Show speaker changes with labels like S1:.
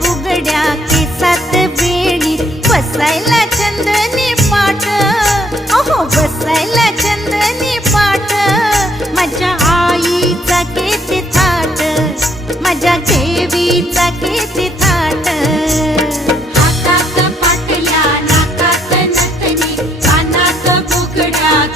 S1: बुगड्या केसात वेणी. बसायला चंदनी पाट. अहो बसायला चंदनी पाट. माझ्या आईचा किती थाट. माझ्या देवीचा किती थाट.
S2: पाटल्या नाकात नतनी कानात बुगड्या